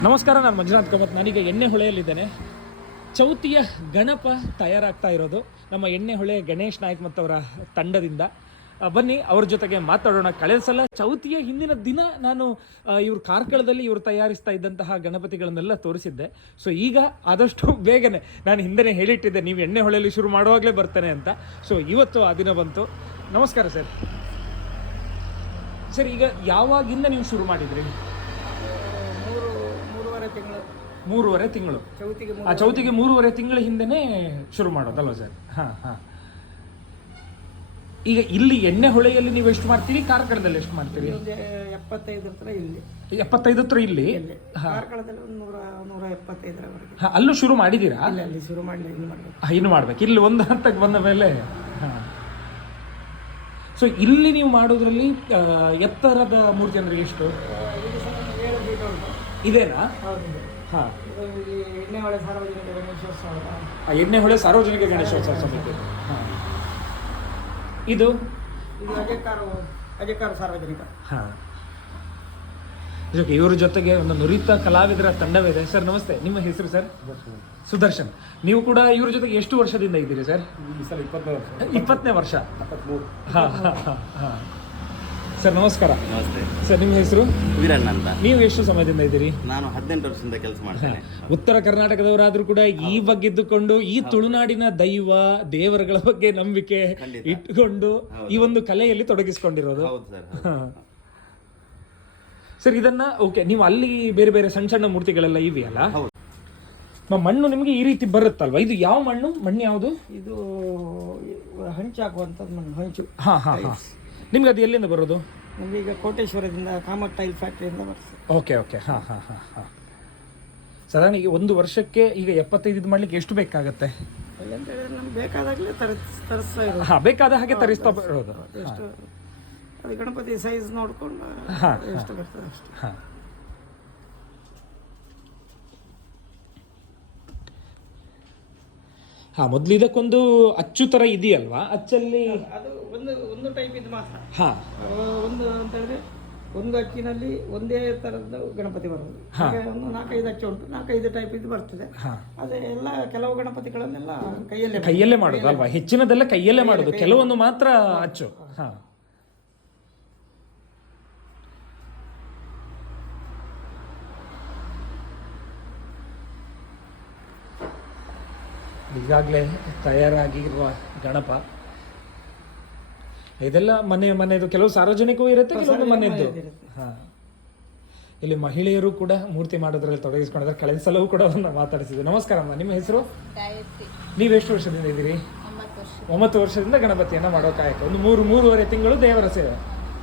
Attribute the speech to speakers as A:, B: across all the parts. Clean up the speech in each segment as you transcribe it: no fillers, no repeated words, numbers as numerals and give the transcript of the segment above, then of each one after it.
A: ನಮಸ್ಕಾರ, ನಾನು ಮಂಜುನಾಥ್ ಕಾಮತ್. ನಾನೀಗ ಎಣ್ಣೆ ಹೊಳೆಯಲ್ಲಿದ್ದೇನೆ. ಚೌತಿಯ ಗಣಪ ತಯಾರಾಗ್ತಾ ಇರೋದು ನಮ್ಮ ಎಣ್ಣೆ ಹೊಳೆ ಗಣೇಶ್ ನಾಯ್ಕ್ ಮತ್ತು ಅವರ ತಂಡದಿಂದ. ಬನ್ನಿ ಅವ್ರ ಜೊತೆಗೆ ಮಾತಾಡೋಣ. ಕಳೆದ ಸಲ ಚೌತಿಯ ಹಿಂದಿನ ದಿನ ನಾನು ಇವ್ರ ಕಾರ್ಕಳದಲ್ಲಿ ಇವರು ತಯಾರಿಸ್ತಾ ಇದ್ದಂತಹ ಗಣಪತಿಗಳನ್ನೆಲ್ಲ ತೋರಿಸಿದ್ದೆ. ಸೊ ಈಗ ಆದಷ್ಟು ಬೇಗನೆ, ನಾನು ಹಿಂದೆನೇ ಹೇಳಿಟ್ಟಿದ್ದೆ ನೀವು ಎಣ್ಣೆ ಹೊಳೆಯಲ್ಲಿ ಶುರು ಮಾಡುವಾಗಲೇ ಬರ್ತೇನೆ ಅಂತ. ಸೊ ಇವತ್ತು ಆ ದಿನ ಬಂತು. ನಮಸ್ಕಾರ ಸರ್. ಸರ್, ಈಗ ಯಾವಾಗಿಂದ ನೀವು ಶುರು ಮಾಡಿದ್ರಿ? ಮೂರುವರೆ ತಿಂಗಳು. ಚೌತಿಗೆ 3.5 ತಿಂಗಳ ಹಿಂದೆನೇ ಶುರು ಮಾಡೋದಲ್ವ ಸರ್? ಹಾಂ. ಈಗ ಇಲ್ಲಿ ಎಣ್ಣೆ ಹೊಳೆಯಲ್ಲಿ ನೀವು ಎಷ್ಟು ಮಾಡ್ತೀರಿ, ಕಾರ್ಕಳದಲ್ಲಿ ಎಷ್ಟು ಮಾಡ್ತೀರಿ? 75 ಹತ್ರ ಇಲ್ಲಿ. ಅಲ್ಲೂ ಶುರು ಮಾಡಿದ್ದೀರಾ? ಇನ್ನು ಮಾಡ್ಬೇಕು. ಇಲ್ಲಿ ಒಂದು ಹಂತಕ್ಕೆ ಬಂದ ಮೇಲೆ. ಸೊ ಇಲ್ಲಿ ನೀವು ಮಾಡೋದ್ರಲ್ಲಿ ಎತ್ತರದ ಮೂರ್ತಿ ಅಂದ್ರೆ ಎಷ್ಟು ಇದೇನಾ? ಹಾಂ, ಎಣ್ಣೆಹೊಳೆ ಸಾರ್ವಜನಿಕ ಗಣೇಶೋತ್ಸವ ಸಮಿತಿ. ಹಾಂ, ಇದು
B: ಅಜಕಾರ ಸಾರ್ವಜನಿಕ.
A: ಹಾಂ, ಇವ್ರ ಜೊತೆಗೆ ಒಂದು ನುರಿತ ಕಲಾವಿದರ ತಂಡವಿದೆ. ಸರ್ ನಮಸ್ತೆ, ನಿಮ್ಮ ಹೆಸರು ಸರ್? ಸುದರ್ಶನ್. ನೀವು ಕೂಡ ಇವ್ರ ಜೊತೆಗೆ ಎಷ್ಟು ವರ್ಷದಿಂದ ಇದ್ದೀರಿ ಸರ್? 20ನೇ ವರ್ಷ. ಹಾಂ. ಸರ್ ನಮಸ್ಕಾರ.
C: ನಮಸ್ತೆ
A: ಸರ್, ನಿಮ್ಮ ಹೆಸರು?
C: ವೀರಣ್ಣ ಅಂತ.
A: ನೀವು ಎಷ್ಟು ಸಮಯದಿಂದ ಇದ್ದೀರಿ?
C: ನಾನು 18 ವರ್ಷದಿಂದ ಕೆಲಸ ಮಾಡ್ತೇನೆ.
A: ಉತ್ತರ ಕರ್ನಾಟಕದವರಾದ್ರೂ ಕೂಡ ಈ ಬಗ್ಗೆ ಇದ್ದುಕೊಂಡು ಈ ತುಳುನಾಡಿನ ದೈವ ದೇವರುಗಳ ಬಗ್ಗೆ ನಂಬಿಕೆ ಇಟ್ಟುಕೊಂಡು ಈ ಒಂದು ಕಲೆಯಲ್ಲಿ ತೊಡಗಿಸಿಕೊಂಡಿರೋದು.
C: ಹೌದು ಸರ್.
A: ಸರ್, ಇದನ್ನ ಓಕೆ, ನೀವು ಅಲ್ಲಿ ಬೇರೆ ಬೇರೆ ಸಣ್ಣ ಸಣ್ಣ ಮೂರ್ತಿಗಳೆಲ್ಲ ಇವೆಯಲ್ಲ, ಮಣ್ಣು ನಿಮ್ಗೆ ಈ ರೀತಿ ಬರುತ್ತಲ್ವಾ? ಇದು ಯಾವ ಮಣ್ಣು ಯಾವುದು?
B: ಇದು ಹಂಚು ಹಾಕುವಂಥದ್ದು ಮಣ್ಣು, ಹಂಚು.
A: ಹಾಂ. ನಿಮ್ಗೆ ಅದು ಎಲ್ಲಿಂದ ಬರೋದು?
B: ನಮ್ಗೆ ಈಗ ಕೋಟೇಶ್ವರದಿಂದ, ಕಾಮತ್ ಟೈಲ್ ಫ್ಯಾಕ್ಟ್ರಿಯಿಂದ ಬರ್ತದೆ.
A: ಓಕೆ. ಹಾಂ. ಸಾಧಾರಣ ಈಗ ಒಂದು ವರ್ಷಕ್ಕೆ ಈಗ 75 ಮಾಡ್ಲಿಕ್ಕೆ ಎಷ್ಟು ಬೇಕಾಗತ್ತೆ?
B: ಅಂತ ಹೇಳಿದ್ರೆ ನಮ್ಗೆ ಬೇಕಾದಾಗಲೇ ತರಿಸ್ತಾ ಇರೋದು.
A: ಹಾಂ, ಬೇಕಾದ ಹಾಗೆ ತರಿಸ್ತಾ ಬರೋದು.
B: ಎಷ್ಟು ಅದು ಗಣಪತಿ ಸೈಜ್ ನೋಡ್ಕೊಂಡು ಎಷ್ಟು ಬರ್ತದೆ ಅಷ್ಟು.
A: ಹಾಂ. ಮೊದಲು ಇದಕ್ಕೊಂದು ಅಚ್ಚು ತರ ಇದೆಯಲ್ವಾ? ಅಚ್ಚಲ್ಲಿ
B: ಅದು ಒಂದು ಟೈಪ್ ಇದು ಮಾತ್ರ.
A: ಹಾಂ,
B: ಒಂದು ಅಂತ ಹೇಳಿದ್ರೆ ಒಂದು ಅಕ್ಕಿನಲ್ಲಿ ಒಂದೇ ತರದ್ದು ಗಣಪತಿ ಬರೋದು. ಒಂದು 4-5 ಅಚ್ಚು ಉಂಟು, 4-5 ಟೈಪ್ ಇದು ಬರ್ತದೆ. ಅದೇ ಎಲ್ಲ ಕೆಲವು ಗಣಪತಿಗಳನ್ನೆಲ್ಲ ಕೈಯಲ್ಲೇ
A: ಮಾಡೋದು ಅಲ್ವಾ? ಹೆಚ್ಚಿನದೆಲ್ಲ ಕೈಯಲ್ಲೇ ಮಾಡೋದು, ಕೆಲವೊಂದು ಮಾತ್ರ ಅಚ್ಚು. ಹಾಂ. ಈಗಾಗಲೇ ತಯಾರಾಗಿರುವ ಗಣಪ ಇದೆಲ್ಲ ಮನೆಯದು, ಕೆಲವು ಸಾರ್ವಜನಿಕವೂ ಇರುತ್ತೆ, ಕೆಲವೊಂದು ಮನೆಯದ್ದು. ಹಾಂ, ಇಲ್ಲಿ ಮಹಿಳೆಯರು ಕೂಡ ಮೂರ್ತಿ ಮಾಡೋದ್ರಲ್ಲಿ ತೊಡಗಿಸ್ಕೊಂಡಿದ್ದಾರೆ. ಕಳೆದ ಸಲವೂ ಕೂಡ ಮಾತಾಡಿಸಿದ್ವಿ. ನಮಸ್ಕಾರ ಅಮ್ಮ, ನಿಮ್ಮ ಹೆಸರು? ನೀವೆಷ್ಟು ವರ್ಷದಿಂದ ಇದ್ದೀರಿ? 9 ವರ್ಷದಿಂದ ಗಣಪತಿಯನ್ನು ಮಾಡೋ ಕಾಯಕ. ಒಂದು 3.5 ತಿಂಗಳು ದೇವರ ಸೇವೆ.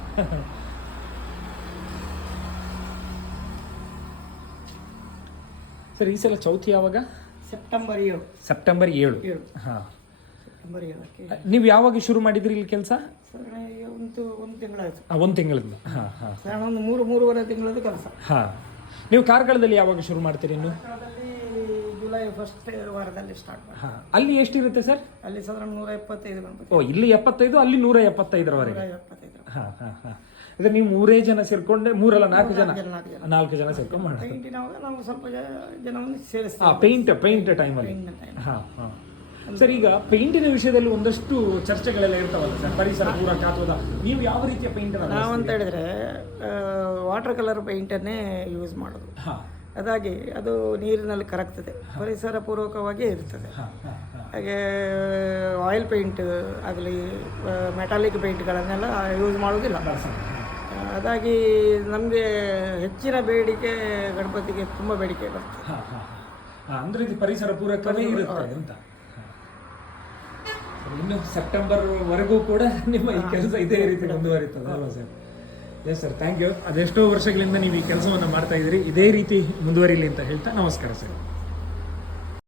A: ಸರ್, ಈ ಸಲ ಚೌತಿ ಯಾವಾಗ?
B: ಸೆಪ್ಟೆಂಬರ್
A: 7. ಹಾಂ, ನೀವು ಯಾವಾಗ ಶುರು ಮಾಡಿದ್ರಿ ಇಲ್ಲಿ ಕೆಲಸ?
B: ಒಂದು ತಿಂಗಳಾಯ್ತು.
A: 1 ತಿಂಗಳಿಂದ. ಹಾಂ.
B: ಒಂದು 3.5 ತಿಂಗಳದ್ದು ಕೆಲಸ.
A: ಹಾಂ. ನೀವು ಕಾರ್ಕಳದಲ್ಲಿ ಯಾವಾಗ ಶುರು ಮಾಡ್ತೀರಿ? ಇನ್ನು
B: ಜುಲೈ ಫಸ್ಟ್ ವಾರದಲ್ಲಿ ಸ್ಟಾರ್ಟ್ ಮಾಡಿ.
A: ಹಾಂ. ಅಲ್ಲಿ ಎಷ್ಟಿರುತ್ತೆ ಸರ್?
B: ಅಲ್ಲಿ ಸಾಧಾರಣ 175 ಗಣಪತಿ.
A: ಇಲ್ಲಿ 75, ಅಲ್ಲಿ 175ರವರೆಗೆ.
B: 175.
A: ಹಾಂ. ಇದು ನೀವು 3 ಜನ ಸೇರ್ಕೊಂಡೆ, 4 ಜನ ಸೇರ್ಕೊಂಡು ಮಾಡಿ.
B: ನಾವು ಸ್ವಲ್ಪ ಜನವನ್ನು ಸೇರಿಸ್ತೀವಿ.
A: ಪೇಂಟ್ ಟೈಮಲ್ಲಿ. ಹಾಂ. ಸರ್, ಈಗ ಪೇಂಟಿನ ವಿಷಯದಲ್ಲಿ ಒಂದಷ್ಟು ಚರ್ಚೆಗಳೆಲ್ಲ ಇರ್ತಾವಲ್ಲ ಸರ್, ಪರಿಸರ ಪೂರಕ ಅಥವಾ ನೀವು ಯಾವ ರೀತಿಯ ಪೇಂಟ್?
B: ನಾವು ಅಂತ ಹೇಳಿದ್ರೆ ವಾಟರ್ ಕಲರ್ ಪೇಂಟನ್ನೇ ಯೂಸ್ ಮಾಡೋದು. ಅದಾಗಿ ಅದು ನೀರಿನಲ್ಲಿ ಕರಗ್ತದೆ, ಪರಿಸರ ಪೂರ್ವಕವಾಗಿ ಇರ್ತದೆ. ಹಾಗೆ ಆಯಿಲ್ ಪೇಂಟ್ ಆಗಲಿ, ಮೆಟಾಲಿಕ್ ಪೇಂಟ್ಗಳನ್ನೆಲ್ಲ ಯೂಸ್ ಮಾಡೋದಿಲ್ಲ. ಅದಾಗಿ ನಮಗೆ ಹೆಚ್ಚಿನ ಬೇಡಿಕೆ, ಗಣಪತಿಗೆ ತುಂಬ ಬೇಡಿಕೆ ಬರ್ತದೆ.
A: ಅಂದರೆ ಇದು ಪರಿಸರ ಪೂರಕವೇ ಇರುತ್ತೆ ಅಂತ. ಇನ್ನು ಸೆಪ್ಟೆಂಬರ್ ವರೆಗೂ ಕೂಡ ನಿಮ್ಮ ಈ ಕೆಲಸ ಇದೇ ರೀತಿ ಮುಂದುವರಿತದೆ ಅಲ್ವಾ ಸರ್? Yes sir, thank you. ಅದೆಷ್ಟೋ ವರ್ಷಗಳಿಂದ ನೀವು ಈ ಕೆಲಸವನ್ನು ಮಾಡ್ತಾ ಇದ್ದೀರಿ, ಇದೇ ರೀತಿ ಮುಂದುವರಿಲಿ ಅಂತ ಹೇಳ್ತಾ ನಮಸ್ಕಾರ ಸರ್.